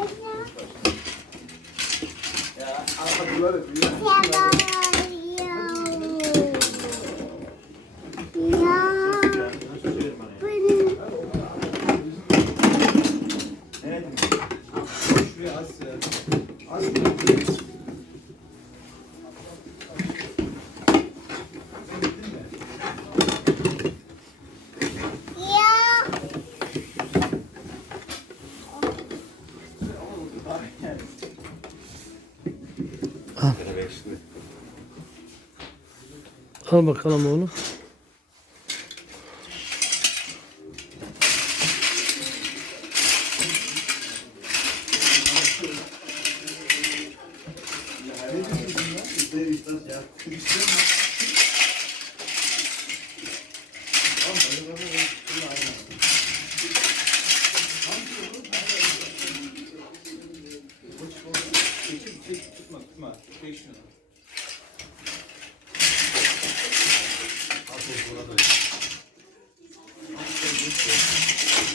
Ya. Arka Az. Al bakalım oğlum. Tutma. Çek educational